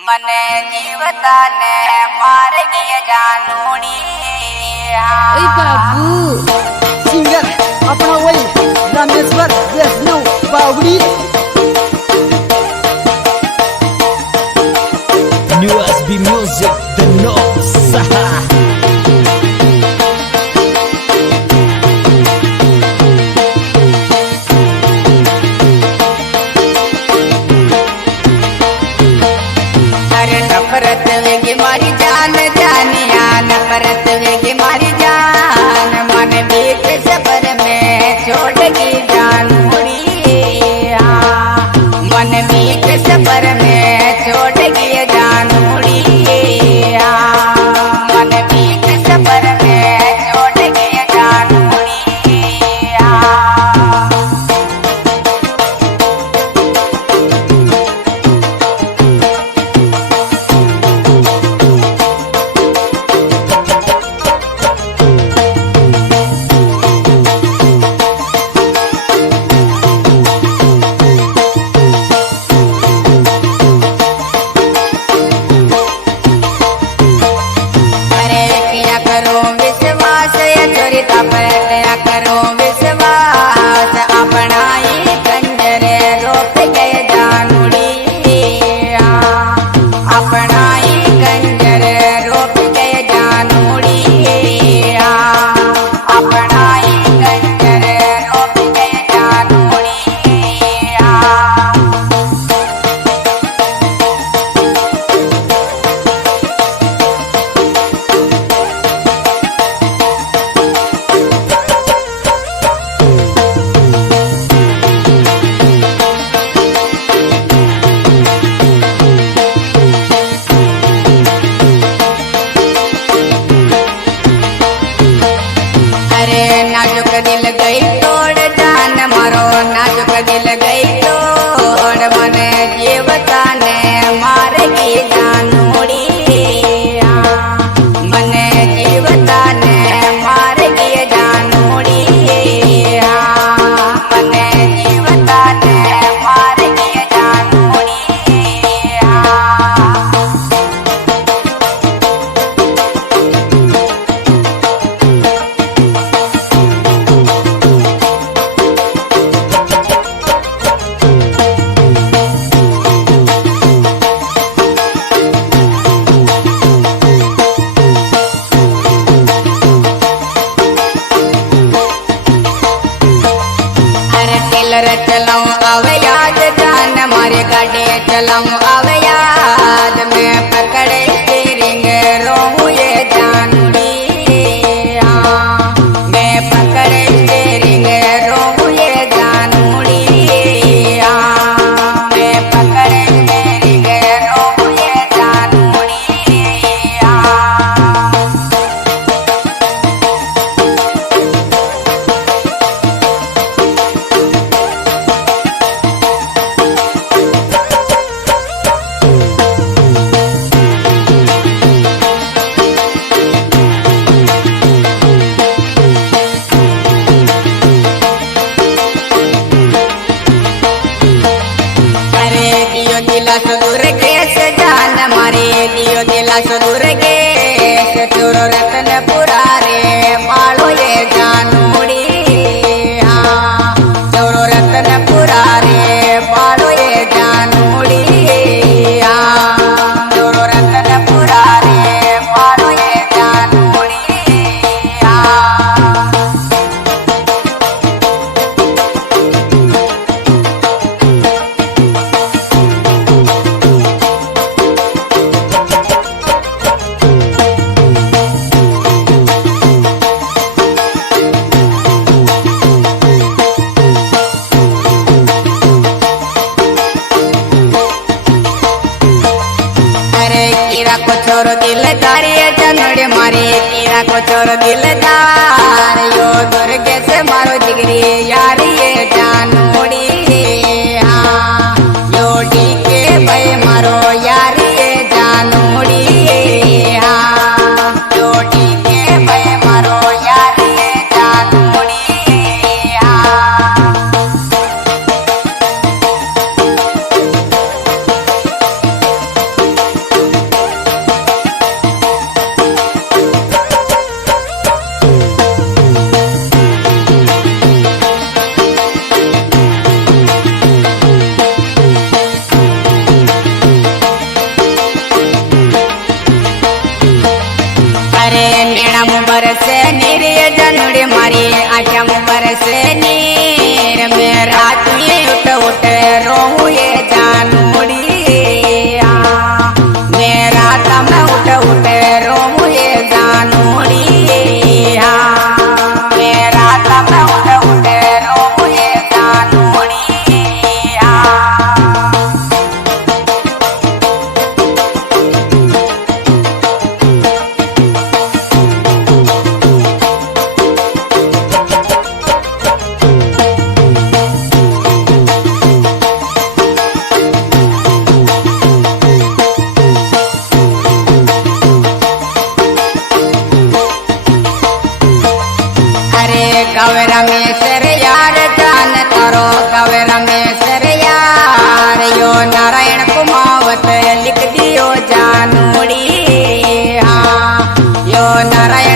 मने जीवता ने मार गया जानूनी। ओए बाबू सिंगर अपना वही रामेश्वर वैष्णव बावड़ी। New SB Music, the North Sahara. नफरत वेगी मारी जान जानिया, नफरत वेगी मारी जान, मन बीत सबर में छोड़गी जानूरी। मन बीत सबर में छोड़गी जानूरी। मन बीत सबर में छोड़गी जानूरी। नाजुक दिल गई तोड़ जान मारो, नाजुक दिल गई तोड़, मन जीवता ने मार की जानूरी। मन जीवता ने मार की जानूरी। मन जीवता ने मार की जानूरी। चलाऊं आवे याद जान मारे गाड़ी चलाऊं आवे याद, मैं पकड़े स्टीयरिंग रोहूं ये जानूरी। मैं पकड़े स्टीयरिंग रोहूं ये जानूरी। मैं पकड़े स्टीयरिंग रोहूं ये जानूरी। दिला सुदूर केस जान मारे दियो दिला सुदूर केस, चोरो रतन पुरारे मालो ये जानूरी। चोरो रतन पुरारे मालो ये जानूरी। चोरो रतन पुरारे मालो ये जानूरी। को छोरो दिलदार ये जनोड़े मारे, कीरा को छोरो दिलदार, यो दुर्गे से मारो जिगरी यार ये जानूरी। यो डीके भाई मारो यार ये जानूरी। यो डीके भाई मारो यार ये जानूरी। मत लिख दियो जानूड़ी हाँ यो नारायण